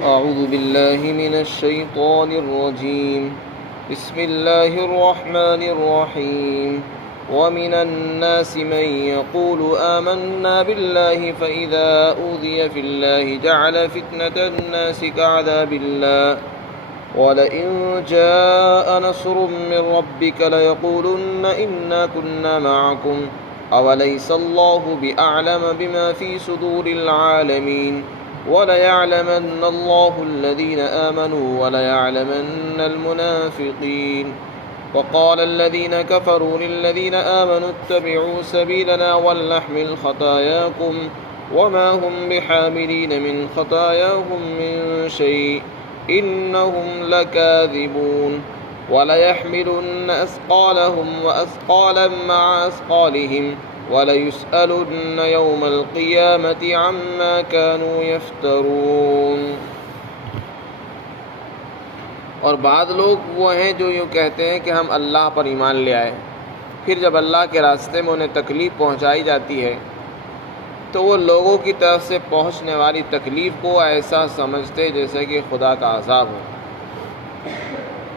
أعوذ بالله من الشيطان الرجيم. بسم الله الرحمن الرحيم. ومن الناس من يقول آمنا بالله فإذا أوذي في الله جعل فتنة الناس كعذاب الله ولئن جاء نصر من ربك ليقولن إنا كنا معكم أوليس الله بأعلم بما في صدور العالمين وَلَيَعْلَمَنَّ اللَّهُ الَّذِينَ آمَنُوا وَلَيَعْلَمَنَّ الْمُنَافِقِينَ. وَقَالَ الَّذِينَ كَفَرُوا لِلَّذِينَ آمَنُوا اتَّبِعُوا سَبِيلَنَا وَلْنَحْمِلْ خَطَايَاكُمْ وَمَا هُمْ بِحَامِلِينَ مِنْ خَطَايَاهُمْ مِنْ شَيْءٍ إِنَّهُمْ لَكَاذِبُونَ. وَلَيَحْمِلُنَّ أَثْقَالَهُمْ وَأَثْقَالًا مَعَ أَثْقَالِهِمْ وَلَيُسْأَلُنَّ يَوْمَ الْقِيَامَةِ عَمَّا كَانُوا يَفْتَرُونَ. اور بعض لوگ وہ ہیں جو یوں کہتے ہیں کہ ہم اللہ پر ایمان لے آئے، پھر جب اللہ کے راستے میں انہیں تکلیف پہنچائی جاتی ہے تو وہ لوگوں کی طرف سے پہنچنے والی تکلیف کو ایسا سمجھتے جیسے کہ خدا کا عذاب ہو،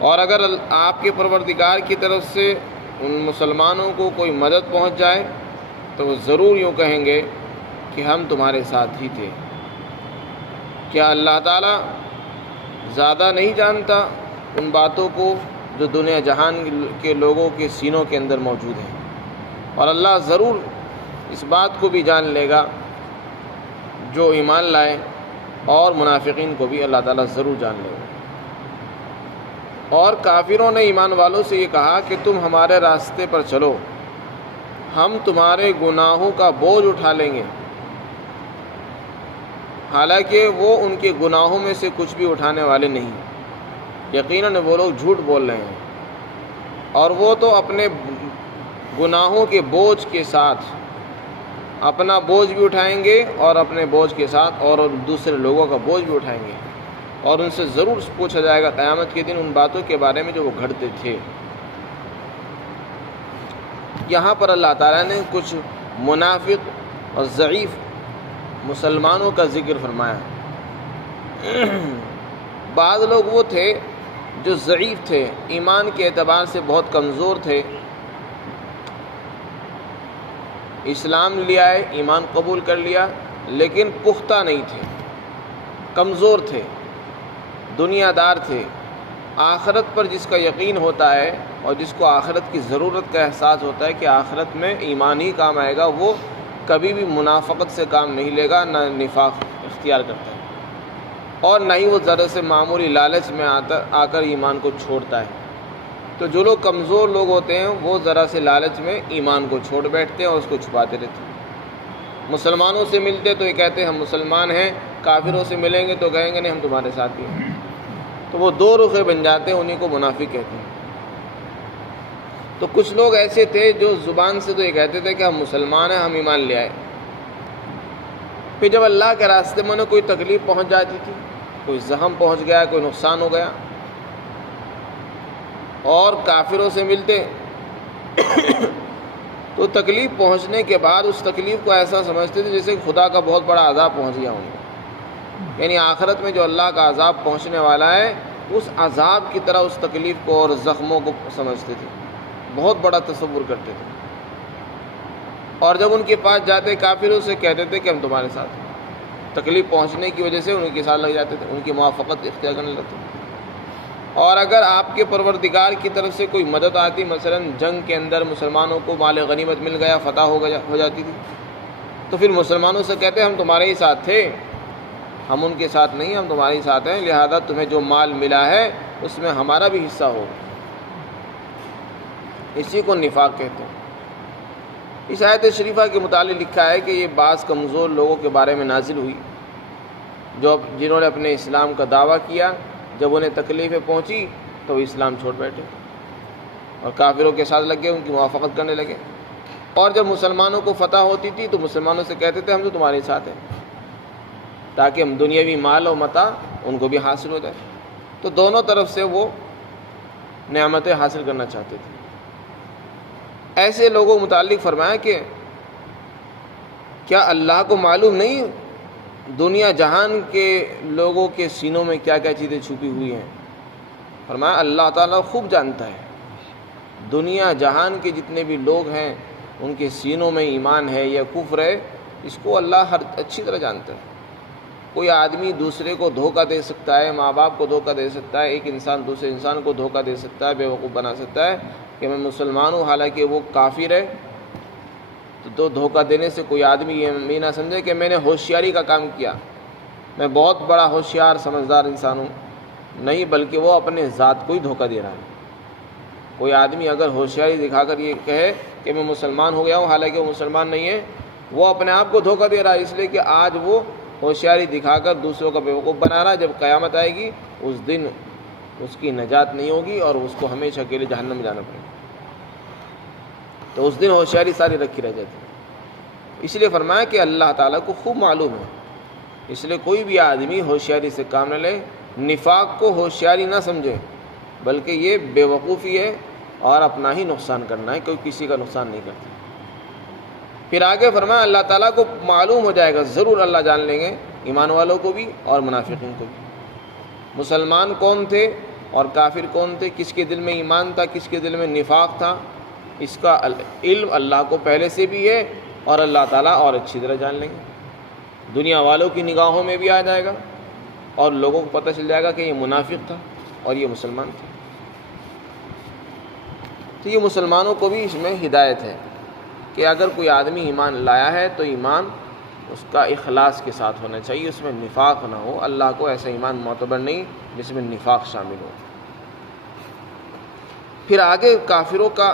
اور اگر آپ کے پروردگار کی طرف سے ان مسلمانوں کو کوئی مدد پہنچ جائے تو وہ ضرور یوں کہیں گے کہ ہم تمہارے ساتھ ہی تھے۔ کیا اللہ تعالیٰ زیادہ نہیں جانتا ان باتوں کو جو دنیا جہان کے لوگوں کے سینوں کے اندر موجود ہیں؟ اور اللہ ضرور اس بات کو بھی جان لے گا جو ایمان لائے، اور منافقین کو بھی اللہ تعالیٰ ضرور جان لے گا۔ اور کافروں نے ایمان والوں سے یہ کہا کہ تم ہمارے راستے پر چلو، ہم تمہارے گناہوں کا بوجھ اٹھا لیں گے، حالانکہ وہ ان کے گناہوں میں سے کچھ بھی اٹھانے والے نہیں۔ یقیناً وہ لوگ جھوٹ بول رہے ہیں، اور وہ تو اپنے گناہوں کے بوجھ کے ساتھ اپنا بوجھ بھی اٹھائیں گے، اور اپنے بوجھ کے ساتھ اور دوسرے لوگوں کا بوجھ بھی اٹھائیں گے، اور ان سے ضرور پوچھا جائے گا قیامت کے دن ان باتوں کے بارے میں جو وہ گھڑتے تھے۔ یہاں پر اللہ تعالیٰ نے کچھ منافق اور ضعیف مسلمانوں کا ذکر فرمایا۔ بعض لوگ وہ تھے جو ضعیف تھے، ایمان کے اعتبار سے بہت کمزور تھے، اسلام لے آئے، ایمان قبول کر لیا، لیکن پختہ نہیں تھے، کمزور تھے، دنیا دار تھے۔ آخرت پر جس کا یقین ہوتا ہے اور جس کو آخرت کی ضرورت کا احساس ہوتا ہے کہ آخرت میں ایمان ہی کام آئے گا، وہ کبھی بھی منافقت سے کام نہیں لے گا، نہ نفاق اختیار کرتا ہے، اور نہ ہی وہ ذرا سے معمولی لالچ میں آ کر ایمان کو چھوڑتا ہے۔ تو جو لوگ کمزور لوگ ہوتے ہیں وہ ذرا سے لالچ میں ایمان کو چھوڑ بیٹھتے ہیں اور اس کو چھپاتے رہتے ہیں۔ مسلمانوں سے ملتے تو یہ کہتے ہیں ہم مسلمان ہیں، کافروں سے ملیں گے تو کہیں گے نہیں ہم تمہارے ساتھ ہی ہیں۔ تو وہ دو رخے بن جاتے ہیں، انہیں کو منافق کہتے ہیں۔ تو کچھ لوگ ایسے تھے جو زبان سے تو یہ کہتے تھے کہ ہم مسلمان ہیں، ہم ایمان لے آئے، پھر جب اللہ کے راستے میں انہیں کوئی تکلیف پہنچ جاتی تھی، کوئی زخم پہنچ گیا، کوئی نقصان ہو گیا، اور کافروں سے ملتے تو تکلیف پہنچنے کے بعد اس تکلیف کو ایسا سمجھتے تھے جیسے خدا کا بہت بڑا عذاب پہنچ گیا ان کو، یعنی آخرت میں جو اللہ کا عذاب پہنچنے والا ہے اس عذاب کی طرح اس تکلیف کو اور زخموں کو سمجھتے تھے، بہت بڑا تصور کرتے تھے، اور جب ان کے پاس جاتے کافروں سے کہتے تھے کہ ہم تمہارے ساتھ ہیں، تکلیف پہنچنے کی وجہ سے ان کے ساتھ لگ جاتے تھے، ان کی موافقت اختیار کرنے لگتے تھے۔ اور اگر آپ کے پروردگار کی طرف سے کوئی مدد آتی، مثلا جنگ کے اندر مسلمانوں کو مال غنیمت مل گیا، فتح ہو جاتی تھی، تو پھر مسلمانوں سے کہتے ہم تمہارے ہی ساتھ تھے، ہم ان کے ساتھ نہیں، ہم تمہارے ہی ساتھ ہیں، لہذا تمہیں جو مال ملا ہے اس میں ہمارا بھی حصہ ہو۔ اسی کو نفاق کہتے ہیں۔ اس آیت شریفہ کے متعلق لکھا ہے کہ یہ بعض کمزور لوگوں کے بارے میں نازل ہوئی جنہوں نے اپنے اسلام کا دعویٰ کیا، جب انہیں تکلیفیں پہنچی تو وہ اسلام چھوڑ بیٹھے اور کافروں کے ساتھ لگ گئے، ان کی موافقت کرنے لگے، اور جب مسلمانوں کو فتح ہوتی تھی تو مسلمانوں سے کہتے تھے ہم تو تمہارے ساتھ ہیں، تاکہ ہم دنیاوی مال و متاع ان کو بھی حاصل ہو جائے۔ تو دونوں طرف سے وہ نعمتیں حاصل کرنا چاہتے تھے۔ ایسے لوگوں متعلق فرمایا کہ کیا اللہ کو معلوم نہیں دنیا جہان کے لوگوں کے سینوں میں کیا کیا چیزیں چھپی ہوئی ہیں، فرمایا اللہ تعالیٰ خوب جانتا ہے۔ دنیا جہان کے جتنے بھی لوگ ہیں ان کے سینوں میں ایمان ہے یا کفر ہے، اس کو اللہ ہر اچھی طرح جانتا ہے۔ کوئی آدمی دوسرے کو دھوکہ دے سکتا ہے، ماں باپ کو دھوکہ دے سکتا ہے، ایک انسان دوسرے انسان کو دھوکہ دے سکتا ہے، بیوقوف بنا سکتا ہے کہ میں مسلمان ہوں حالانکہ وہ کافر ہے۔ تو دھوکہ دینے سے کوئی آدمی یہ نہ سمجھے کہ میں نے ہوشیاری کا کام کیا، میں بہت بڑا ہوشیار سمجھدار انسان ہوں، نہیں، بلکہ وہ اپنے ذات کو ہی دھوکہ دے رہا ہے۔ کوئی آدمی اگر ہوشیاری دکھا کر یہ کہے کہ میں مسلمان ہو گیا ہوں حالانکہ وہ مسلمان نہیں ہے، وہ اپنے آپ کو دھوکہ دے رہا ہے، اس لیے کہ آج وہ ہوشیاری دکھا کر دوسروں کا بیوقوف بنا رہا ہے۔ جب قیامت آئے گی اس دن اس کی نجات نہیں ہوگی اور اس کو ہمیشہ کے لیے جہنم میں جانا پڑے گا۔ تو اس دن ہوشیاری ساری رکھی رہ جاتی ہے۔ اس لیے فرمایا کہ اللہ تعالیٰ کو خوب معلوم ہے، اس لیے کوئی بھی آدمی ہوشیاری سے کام نہ لے، نفاق کو ہوشیاری نہ سمجھے، بلکہ یہ بے وقوفی ہے اور اپنا ہی نقصان کرنا ہے، کوئی کسی کا نقصان نہیں کرتا۔ پھر آگے فرمایا اللہ تعالیٰ کو معلوم ہو جائے گا، ضرور اللہ جان لیں گے ایمان والوں کو بھی اور منافقین کو بھی، مسلمان کون تھے اور کافر کون تھے، کس کے دل میں ایمان تھا، کس کے دل میں نفاق تھا، اس کا علم اللہ کو پہلے سے بھی ہے اور اللہ تعالیٰ اور اچھی طرح جان لیں گے۔ دنیا والوں کی نگاہوں میں بھی آ جائے گا اور لوگوں کو پتہ چل جائے گا کہ یہ منافق تھا اور یہ مسلمان تھا۔ تو یہ مسلمانوں کو بھی اس میں ہدایت ہے کہ اگر کوئی آدمی ایمان لایا ہے تو ایمان اس کا اخلاص کے ساتھ ہونا چاہیے، اس میں نفاق نہ ہو۔ اللہ کو ایسا ایمان معتبر نہیں جس میں نفاق شامل ہو۔ پھر آگے کافروں کا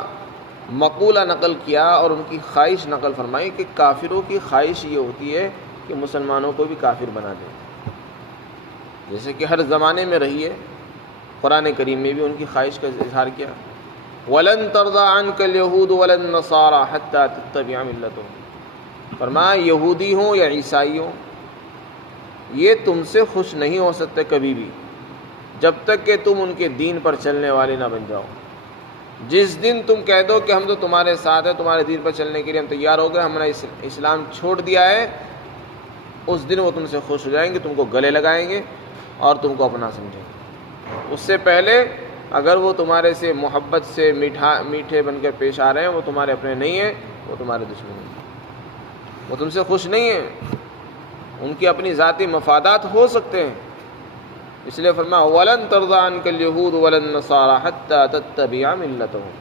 مقولہ نقل کیا اور ان کی خواہش نقل فرمائی کہ کافروں کی خواہش یہ ہوتی ہے کہ مسلمانوں کو بھی کافر بنا دیں، جیسے کہ ہر زمانے میں رہی ہے۔ قرآن کریم میں بھی ان کی خواہش کا اظہار کیا، وَلَن تَرْضَىٰ عَنْكَ الْيَهُودُ وَلَا النَّصَارَىٰ حَتَّىٰ تَتَّبِعَ مِلَّتَهُمْ، فرمایا یہودی ہوں یا عیسائی ہوں، یہ تم سے خوش نہیں ہو سکتے کبھی بھی جب تک کہ تم ان کے دین پر چلنے والے نہ بن جاؤ۔ جس دن تم کہہ دو کہ ہم تو تمہارے ساتھ ہیں، تمہارے دین پر چلنے کے لیے ہم تیار ہو گئے، ہم نے اسلام چھوڑ دیا ہے، اس دن وہ تم سے خوش ہو جائیں گے، تم کو گلے لگائیں گے اور تم کو اپنا سمجھیں گے۔ اس سے پہلے اگر وہ تمہارے سے محبت سے میٹھے بن کر پیش آ رہے ہیں، وہ تمہارے اپنے نہیں ہیں، وہ تمہارے دشمن ہیں، وہ تم سے خوش نہیں ہیں، ان کی اپنی ذاتی مفادات ہو سکتے ہیں۔ اس لیے فرمایا وَلَن تَرْضَىٰ عَنْكَ الْيَهُودُ وَلَا النَّصَارَىٰ حَتَّىٰ تَتَّبِعَ مِلَّتَهُمْ۔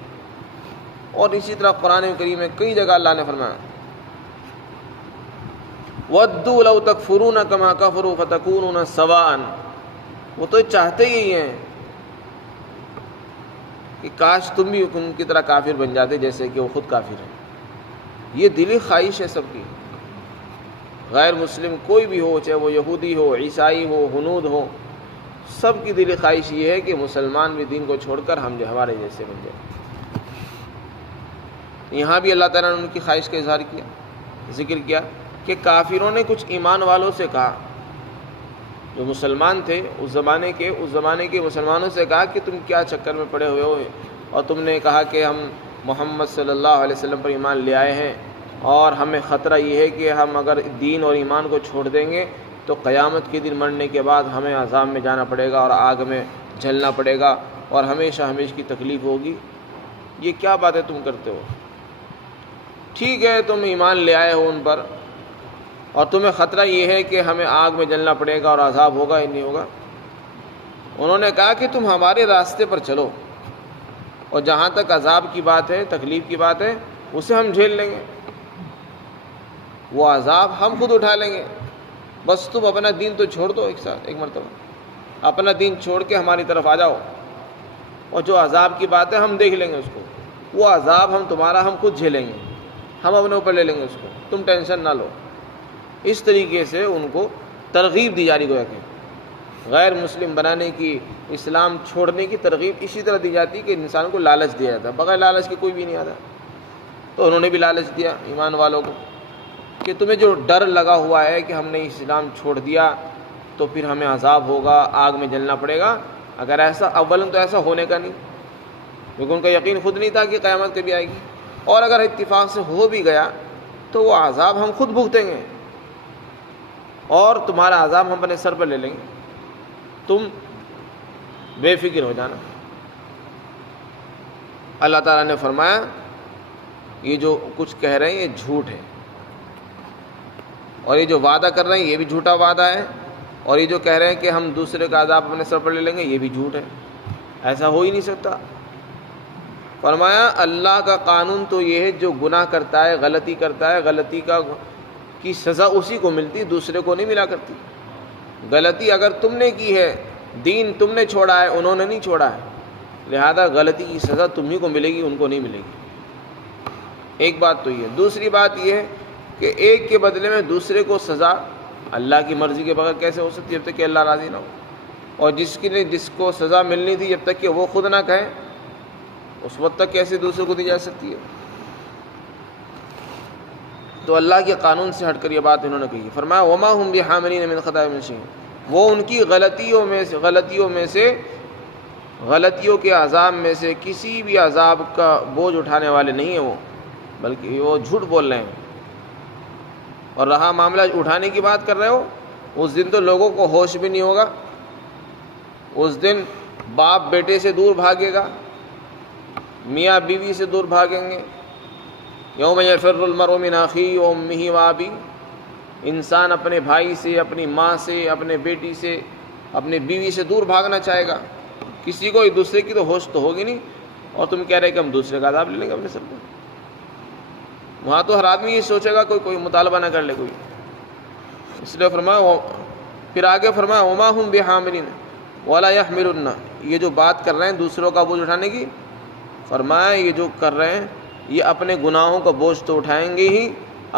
اور اسی طرح قرآن کریم میں کئی جگہ اللہ نے فرمایا وَدُّوا لَوْ تَكْفُرُونَ كَمَا كَفَرُوا فَتَكُونُونَ سَوَاءً، وہ تو چاہتے ہی ہیں کہ کاش تم بھی ان کی طرح کافر بن جاتے جیسے کہ وہ خود کافر ہیں۔ یہ دلی خواہش ہے سب کی، غیر مسلم کوئی بھی ہو، چاہے وہ یہودی ہو، عیسائی ہو، ہنود ہو، سب کی دلی خواہش یہ ہے کہ مسلمان بھی دین کو چھوڑ کر ہمارے جیسے بن جائے۔ یہاں بھی اللہ تعالیٰ نے ان کی خواہش کا اظہار کیا، ذکر کیا کہ کافروں نے کچھ ایمان والوں سے کہا، جو مسلمان تھے اس زمانے کے مسلمانوں سے کہا کہ تم کیا چکر میں پڑے ہوئے ہو، اور تم نے کہا کہ ہم محمد صلی اللہ علیہ وسلم پر ایمان لے آئے ہیں اور ہمیں خطرہ یہ ہے کہ ہم اگر دین اور ایمان کو چھوڑ دیں گے تو قیامت کے دن مرنے کے بعد ہمیں عذاب میں جانا پڑے گا اور آگ میں جلنا پڑے گا اور ہمیشہ کی تکلیف ہوگی۔ یہ کیا باتیں تم کرتے ہو؟ ٹھیک ہے تم ایمان لے آئے ہو ان پر اور تمہیں خطرہ یہ ہے کہ ہمیں آگ میں جلنا پڑے گا اور عذاب ہوگا ہی نہیں ہوگا۔ انہوں نے کہا کہ تم ہمارے راستے پر چلو اور جہاں تک عذاب کی بات ہے، تکلیف کی بات ہے، اسے ہم جھیل لیں گے، وہ عذاب ہم خود اٹھا لیں گے، بس تم اپنا دین تو چھوڑ دو، ایک مرتبہ اپنا دین چھوڑ کے ہماری طرف آ جاؤ، اور جو عذاب کی بات ہے ہم دیکھ لیں گے اس کو، وہ عذاب ہم خود جھیلیں گے، ہم اپنے اوپر لے لیں گے اس کو، تم ٹینشن نہ لو۔ اس طریقے سے ان کو ترغیب دی جا رہی، گویا کہ غیر مسلم بنانے کی، اسلام چھوڑنے کی ترغیب اسی طرح دی جاتی کہ انسان کو لالچ دیا جاتا ہے، بغیر لالچ کے کوئی بھی نہیں آتا۔ تو انہوں نے بھی لالچ دیا ایمان والوں کو کہ تمہیں جو ڈر لگا ہوا ہے کہ ہم نے اسلام چھوڑ دیا تو پھر ہمیں عذاب ہوگا، آگ میں جلنا پڑے گا، اگر ایسا اولاً تو ایسا ہونے کا نہیں، کیونکہ ان کا یقین خود نہیں تھا کہ قیامت کبھی آئے گی، اور اگر اتفاق سے ہو بھی گیا تو وہ عذاب ہم خود بھگتیں گے، اور تمہارا عذاب ہم اپنے سر پر لے لیں گے، تم بے فکر ہو جانا۔ اللہ تعالیٰ نے فرمایا یہ جو کچھ کہہ رہے ہیں یہ جھوٹ ہے، اور یہ جو وعدہ کر رہے ہیں یہ بھی جھوٹا وعدہ ہے، اور یہ جو کہہ رہے ہیں کہ ہم دوسرے کا عذاب اپنے سر پر لے لیں گے یہ بھی جھوٹ ہے، ایسا ہو ہی نہیں سکتا۔ فرمایا اللہ کا قانون تو یہ ہے جو گناہ کرتا ہے، غلطی کرتا ہے، غلطی کی سزا اسی کو ملتی، دوسرے کو نہیں ملا کرتی۔ غلطی اگر تم نے کی ہے، دین تم نے چھوڑا ہے، انہوں نے نہیں چھوڑا ہے، لہذا غلطی کی سزا تم ہی کو ملے گی، ان کو نہیں ملے گی۔ ایک بات تو یہ ہے۔ دوسری بات یہ ہے کہ ایک کے بدلے میں دوسرے کو سزا اللہ کی مرضی کے بغیر کیسے ہو سکتی ہے، جب تک کہ اللہ راضی نہ ہو، اور جس کو سزا ملنی تھی جب تک کہ وہ خود نہ کہے اس وقت تک کیسے دوسرے کو دی جا سکتی ہے؟ تو اللہ کے قانون سے ہٹ کر یہ بات انہوں نے کہی۔ فرمایا وما هم بحاملین من خطایا من شیء، وہ ان کی غلطیوں کے عذاب میں سے کسی بھی عذاب کا بوجھ اٹھانے والے نہیں ہیں وہ، بلکہ وہ جھوٹ بول رہے ہیں۔ اور رہا معاملہ اٹھانے کی بات کر رہے ہو، اس دن تو لوگوں کو ہوش بھی نہیں ہوگا، اس دن باپ بیٹے سے دور بھاگے گا، میاں بیوی سے دور بھاگیں گے۔ یوم یفر المرء من اخیہ وامہ وابیہ، انسان اپنے بھائی سے، اپنی ماں سے، اپنے بیٹی سے، اپنی بیوی سے دور بھاگنا چاہے گا، کسی کو ایک دوسرے کی تو ہوش تو ہوگی نہیں، اور تم کہہ رہے کہ ہم دوسرے کا عذاب لے لیں گے اپنے سر پر۔ وہاں تو ہر آدمی یہ سوچے گا کوئی مطالبہ نہ کر لے کوئی، اس لیے فرمایا، پھر آگے فرمایا وما هم بحاملین ولا يحملن، یہ جو بات کر رہے ہیں دوسروں کا بوجھ اٹھانے کی، فرمایا یہ جو کر رہے ہیں یہ اپنے گناہوں کا بوجھ تو اٹھائیں گے ہی،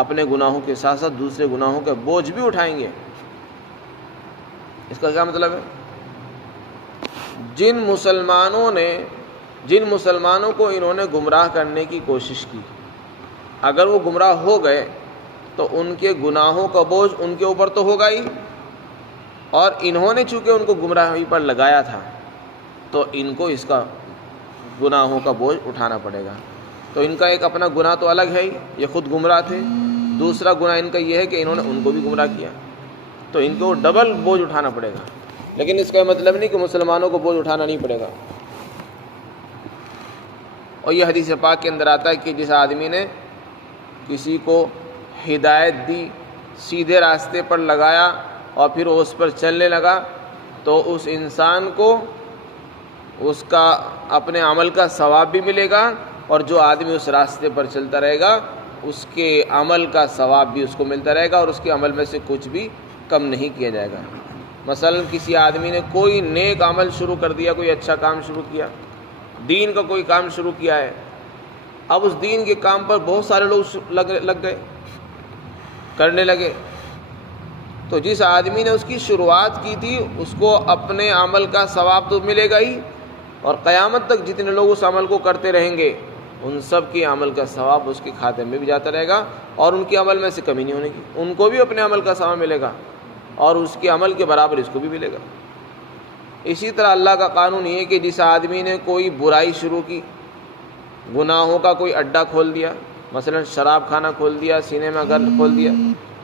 اپنے گناہوں کے ساتھ ساتھ دوسرے گناہوں کا بوجھ بھی اٹھائیں گے۔ اس کا کیا مطلب ہے؟ جن مسلمانوں کو انہوں نے گمراہ کرنے کی کوشش کی، اگر وہ گمراہ ہو گئے تو ان کے گناہوں کا بوجھ ان کے اوپر تو ہوگا ہی، اور انہوں نے چونکہ ان کو گمراہی پر لگایا تھا تو ان کو اس کا گناہوں کا بوجھ اٹھانا پڑے گا۔ تو ان کا ایک اپنا گناہ تو الگ ہے ہی، یہ خود گمراہ تھے، دوسرا گناہ ان کا یہ ہے کہ انہوں نے ان کو بھی گمراہ کیا، تو ان کو ڈبل بوجھ اٹھانا پڑے گا۔ لیکن اس کا مطلب نہیں کہ مسلمانوں کو بوجھ اٹھانا نہیں پڑے گا۔ اور یہ حدیث پاک کے اندر آتا ہے کہ جس آدمی نے کسی کو ہدایت دی، سیدھے راستے پر لگایا اور پھر وہ اس پر چلنے لگا، تو اس انسان کو اس کا اپنے عمل کا ثواب بھی ملے گا، اور جو آدمی اس راستے پر چلتا رہے گا اس کے عمل کا ثواب بھی اس کو ملتا رہے گا، اور اس کے عمل میں سے کچھ بھی کم نہیں کیا جائے گا۔ مثلا کسی آدمی نے کوئی نیک عمل شروع کر دیا، کوئی اچھا کام شروع کیا، دین کا کوئی کام شروع کیا ہے، اب اس دین کے کام پر بہت سارے لوگ لگ گئے، کرنے لگے، تو جس آدمی نے اس کی شروعات کی تھی اس کو اپنے عمل کا ثواب تو ملے گا ہی، اور قیامت تک جتنے لوگ اس عمل کو کرتے رہیں گے ان سب کے عمل کا ثواب اس کے کھاتے میں بھی جاتا رہے گا، اور ان کے عمل میں سے کمی نہیں ہونے کی، ان کو بھی اپنے عمل کا ثواب ملے گا، اور اس کے عمل کے برابر اس کو بھی ملے گا۔ اسی طرح اللہ کا قانون یہ ہے کہ جس آدمی نے کوئی برائی شروع کی، گناہوں کا کوئی اڈا کھول دیا، مثلا شراب کھانا کھول دیا، سینے میں گل کھول دیا،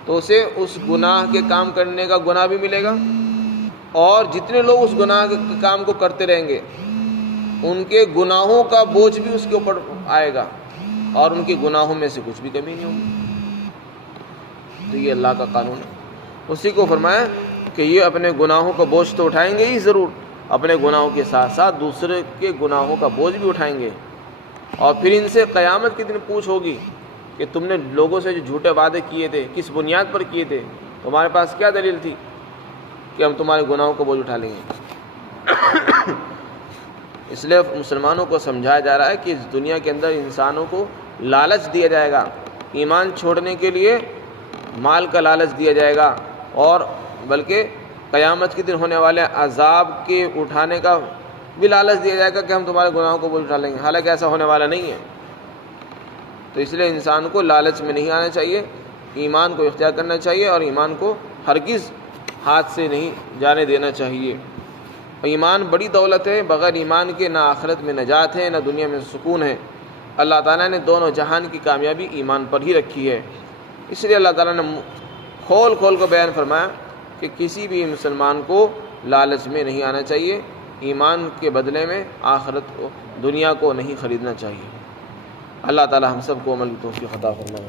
تو اسے اس گناہ کے کام کرنے کا گناہ بھی ملے گا، اور جتنے لوگ اس گناہ کے کام کو کرتے رہیں گے ان کے گناہوں کا بوجھ بھی اس کے اوپر آئے گا، اور ان کے گناہوں میں سے کچھ بھی کمی نہیں ہوگی۔ تو یہ اللہ کا قانون ہے۔ اسی کو فرمایا کہ یہ اپنے گناہوں کا بوجھ تو اٹھائیں گے ہی ضرور، اپنے گناہوں کے ساتھ ساتھ دوسرے کے گناہوں کا بوجھ بھی اٹھائیں گے، اور پھر ان سے قیامت کے دن پوچھ ہوگی کہ تم نے لوگوں سے جو جھوٹے وعدے کیے تھے کس بنیاد پر کیے تھے، تمہارے پاس کیا دلیل تھی کہ ہم تمہارے گناہوں کو بوجھ اٹھا لیں گے۔ اس لیے مسلمانوں کو سمجھایا جا رہا ہے کہ اس دنیا کے اندر انسانوں کو لالچ دیا جائے گا، ایمان چھوڑنے کے لیے مال کا لالچ دیا جائے گا، اور بلکہ قیامت کے دن ہونے والے عذاب کے اٹھانے کا بھی لالچ دیا جائے گا کہ ہم تمہارے گناہوں کو بوجھ اٹھا لیں گے، حالانکہ ایسا ہونے والا نہیں ہے۔ تو اس لیے انسان کو لالچ میں نہیں آنا چاہیے، ایمان کو اختیار کرنا چاہیے، اور ایمان کو ہرگز ہاتھ سے نہیں جانے دینا چاہیے۔ ایمان بڑی دولت ہے، بغیر ایمان کے نہ آخرت میں نجات ہے نہ دنیا میں سکون ہے۔ اللہ تعالیٰ نے دونوں جہان کی کامیابی ایمان پر ہی رکھی ہے، اس لیے اللہ تعالیٰ نے کھول کھول کو بیان فرمایا کہ کسی بھی مسلمان کو لالچ میں نہیں آنا چاہیے، ایمان کے بدلے میں آخرت کو، دنیا کو نہیں خریدنا چاہیے۔ اللہ تعالی ہم سب کو عمل کی توفیق عطا فرمائے۔